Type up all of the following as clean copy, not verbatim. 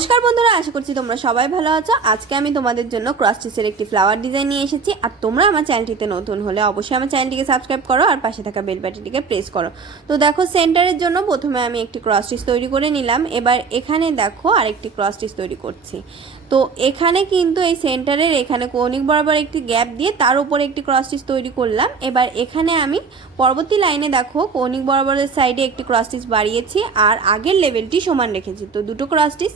নমস্কার বন্ধুরা, আশা করছি তোমরা সবাই ভালো আছো। আজকে আমি তোমাদের জন্য ক্রস স্টিচের একটি ফ্লাওয়ার ডিজাইন নিয়ে এসেছি। আর তোমরা আমার চ্যানেলটিতে নতুন হলে অবশ্যই আমার চ্যানেলটিকে সাবস্ক্রাইব করো আর পাশে থাকা বেল বাটনটিকে প্রেস করো। তো দেখো, সেন্টারের জন্য প্রথমে আমি একটি ক্রস স্টিচ তৈরি করে নিলাম। এবার এখানে দেখো আরেকটি ক্রস স্টিচ তৈরি করছি। তো এখানে কিন্তু এই সেন্টারের এখানে কৌণিক বরাবর একটি গ্যাপ দিয়ে তার উপরে একটি ক্রস স্টিচ তৈরি করলাম। এবার এখানে আমি পরবর্তী লাইনে দেখো কৌণিক বরাবরের সাইডে একটি ক্রস স্টিচ বাড়িয়েছি আর আগের লেভেলটি সমান রেখেছি। তো দুটো ক্রস স্টিচ।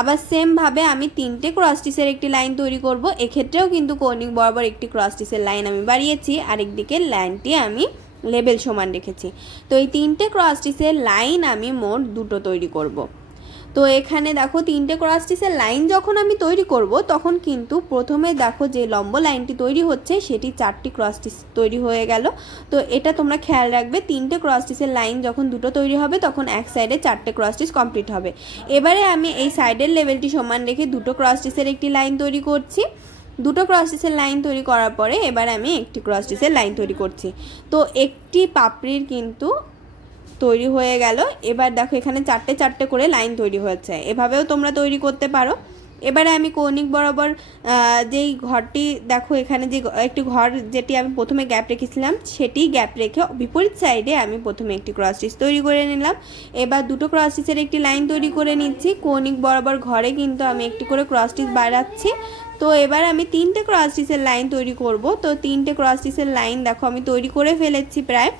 আবার সেম ভাবে আমি তিনটে ক্রস স্টিচের একটি লাইন তৈরি করব। এক্ষেত্রেও কিন্তু কৌণিক বরাবর একটি ক্রস স্টিচের লাইন আমি বাড়িয়েছি, আরেকদিকে লাইনটি আমি লেভেল সমান রেখেছি। তো এই তিনটে ক্রস স্টিচের লাইন আমি মোট দুটো তৈরি করব। তো এখানে দেখো তিনটে ক্রস স্টিচের লাইন যখন আমি তৈরি করব তখন কিন্তু প্রথমে দেখো যে লম্ব লাইনটি তৈরি হচ্ছে সেটি চারটি ক্রস স্টিচ তৈরি হয়ে গেল। তো এটা তোমরা খেয়াল রাখবে, তিনটে ক্রস স্টিচের লাইন যখন দুটো তৈরি হবে তখন এক সাইডে চারটে ক্রস স্টিচ কমপ্লিট হবে। এবারে আমি এই সাইডের লেভেলটি সমান রেখে দুটো ক্রস স্টিচের একটি লাইন তৈরি করছি। দুটো ক্রস স্টিচের লাইন তৈরি করার পরে এবার আমি একটি ক্রস স্টিচের লাইন তৈরি করছি। তো একটি পাপড়ির কিন্তু তৈরি হয়ে গেল। এবার দেখো এখানে চারটে চারটে করে লাইন তৈরি হয়েছে, এভাবেও তোমরা তৈরি করতে পারো। এবারে আমি কৌণিক বরাবর যেই ঘরটি দেখো এখানে যে একটি ঘর যেটি আমি প্রথমে গ্যাপ রেখেছিলাম সেটি গ্যাপ রেখে বিপরীত সাইডে আমি প্রথমে একটি ক্রস স্টিচ তৈরি করে নিলাম। এবার দুটো ক্রস স্টিচের একটি লাইন তৈরি করে নিচ্ছি। কৌণিক বরাবর ঘরে কিন্তু আমি একটি করে ক্রস স্টিচ বাড়াচ্ছি। তো এবার আমি তিনটে ক্রস স্টিচের লাইন তৈরি করব। তো তিনটে ক্রস স্টিচের লাইন দেখো আমি তৈরি করে ফেলেছি প্রায়।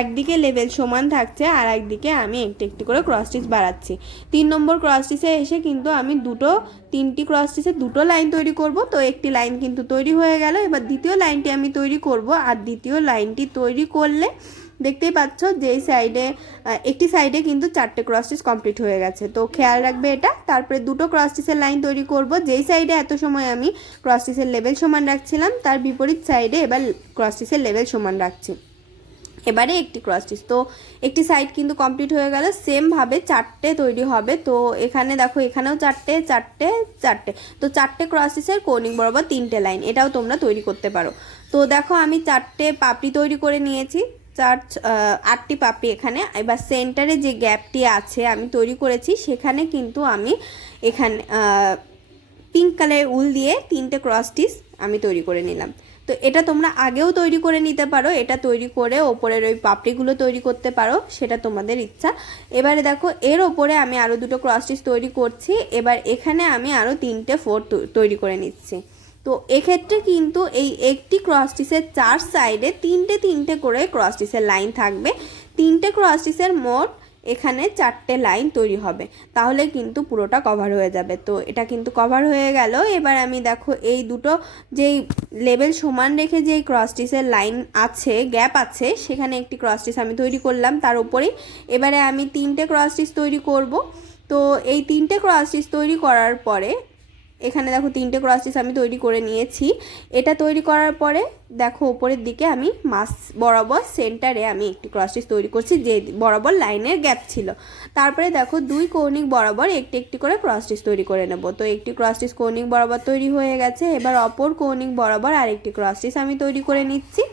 একদিকে লেভেল সমান থাকছে আর একদিকে আমি একটি একটি করে ক্রস স্টিচ বাড়াচ্ছি। 3 নম্বর ক্রস স্টিচে এসে কিন্তু আমি তিনটি ক্রস স্টিচে দুটো লাইন তৈরি করব। তো একটি লাইন কিন্তু তৈরি হয়ে গেল। এবার দ্বিতীয় লাইনটি আমি তৈরি করব। আর দ্বিতীয় লাইনটি তৈরি করলে দেখতেই পাচ্ছ যে সাইডে একটি সাইডে কিন্তু চারটে ক্রস স্টিচ কমপ্লিট হয়ে গেছে। তো খেয়াল রাখবে এটা। তারপরে দুটো ক্রস স্টিচের লাইন তৈরি করব। যেই সাইডে এত সময় আমি ক্রস স্টিচের লেভেল সমান রাখছিলাম তার বিপরীত সাইডে এবার ক্রস স্টিচের লেভেল সমান রাখছি। এবারে একটি ক্রস স্টিচ। তো একটি সাইড কিন্তু কমপ্লিট হয়ে গেল। সেম ভাবে চারটে তৈরি হবে। তো এখানে দেখো এখানেও চারটে চারটে চারটে, তো চারটে ক্রস স্টিচের কৌণিক বরাবর তিনটে লাইন, এটাও তোমরা তৈরি করতে পারো। তো দেখো আমি চারটে পাপড়ি তৈরি করে নিয়েছি, 8টি পাপড়ি এখানে। এবার সেন্টারে যে গ্যাপটি আছে আমি তৈরি করেছি সেখানে কিন্তু আমি এখানে পিঙ্ক কালারের উল দিয়ে তিনটে ক্রস স্টিচ আমি তৈরি করে নিলাম। তো এটা তোমরা আগেও তৈরি করে নিতে পারো, এটা তৈরি করে ওপরের ওই পাপড়িগুলো তৈরি করতে পারো, সেটা তোমাদের ইচ্ছা। এবারে দেখো এর ওপরে আমি আরও দুটো ক্রস স্টিচ তৈরি করছি। এবার এখানে আমি আরও তিনটে ফোর তৈরি করে নিচ্ছি। তো এক্ষেত্রে কিন্তু এই একটি ক্রস স্টিচের চার সাইডে তিনটে তিনটে করে ক্রস স্টিচের লাইন থাকবে। তিনটে ক্রস স্টিচের মোট এখানে চারটে লাইন তৈরি হবে, তাহলে কিন্তু পুরোটা কভার হয়ে যাবে। তো এটা কিন্তু কভার হয়ে গেল। এবার আমি দেখো এই দুটো যেই লেভেল সমান রেখে যেই ক্রস স্টিচের লাইন আছে গ্যাপ আছে সেখানে একটি ক্রস স্টিচ আমি তৈরি করলাম তার উপরেই। এবারে আমি তিনটে ক্রস স্টিচ তৈরি করব। তো এই তিনটে ক্রস স্টিচ তৈরি করার পরে এখানে দেখো তিনটে ক্রস স্টিচ আমি তৈরি করে নিয়েছি। এটা তৈরি করার পরে দেখো উপরের দিকে আমি মাছ বরাবর সেন্টারে আমি একটি ক্রস স্টিচ তৈরি করছি যে বরাবর লাইনের গ্যাপ ছিল। তারপরে দেখো দুই কৌণিক বরাবর একটি একটি করে ক্রস স্টিচ তৈরি করে নেব। তো একটি ক্রস স্টিচ কৌণিক বরাবর তৈরি হয়ে গেছে। এবার অপর কৌণিক বরাবর আরেকটি ক্রস স্টিচ আমি তৈরি করে নিচ্ছি।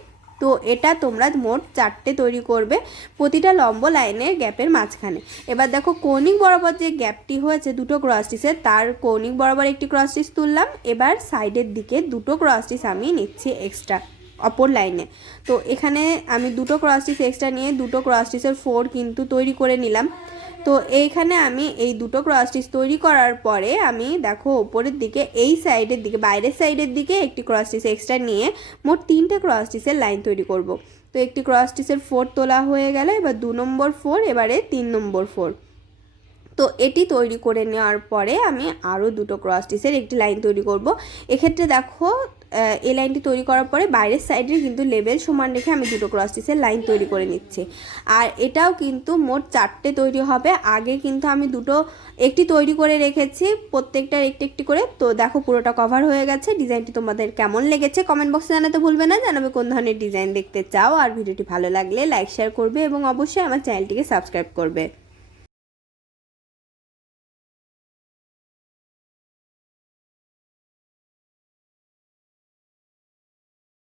তো এটা তোমরা মোট চারটে তৈরি করবে প্রতিটা লম্ব লাইনের গ্যাপের মাঝখানে। এবার দেখো কৌণিক বরাবর যে গ্যাপটি হয়েছে দুটো ক্রস স্টিচের তার কৌণিক বরাবর একটি ক্রস স্টিচ তুললাম। এবার সাইডের দিকে দুটো ক্রস স্টিচ আমি নিচ্ছি এক্সট্রা অপর লাইনে। তো এখানে আমি দুটো ক্রস স্টিচ এক্সট্রা নিয়ে দুটো ক্রস স্টিচের 4 কিন্তু তৈরি করে নিলাম। তো এইখানে আমি এই দুটো ক্রস স্টিচ তৈরি করার পরে আমি দেখো ওপরের দিকে এই সাইডের দিকে বাইরের সাইডের দিকে একটি ক্রস স্টিচ এক্সট্রা নিয়ে মোট তিনটে ক্রস স্টিচের লাইন তৈরি করব। তো একটি ক্রস স্টিচের 4 তোলা হয়ে গেল। এবার 2 নম্বর 4, এবারে 3 নম্বর 4। তো এটি তৈরি করে নেওয়ার পরে আমি আরও দুটো ক্রস স্টিচের একটি লাইন তৈরি করব। এক্ষেত্রে দেখো এই লাইনটি তৈরি করার পরে বাইরের সাইডে কিন্তু লেভেল সমান রেখে আমি দুটো ক্রস স্টিচের লাইন তৈরি করে নিচ্ছি। আর এটাও কিন্তু মোট চারটে তৈরি হবে। আগে কিন্তু আমি একটি তৈরি করে রেখেছি প্রত্যেকটার একটি একটি করে। তো দেখো পুরোটা কভার হয়ে গেছে। ডিজাইনটি তোমাদের কেমন লেগেছে কমেন্ট বক্সে জানাতে ভুলবে না, জানাবে কোন ধরনের ডিজাইন দেখতে চাও। আর ভিডিওটি ভালো লাগলে লাইক শেয়ার করবে এবং অবশ্যই আমার চ্যানেলটিকে সাবস্ক্রাইব করবে।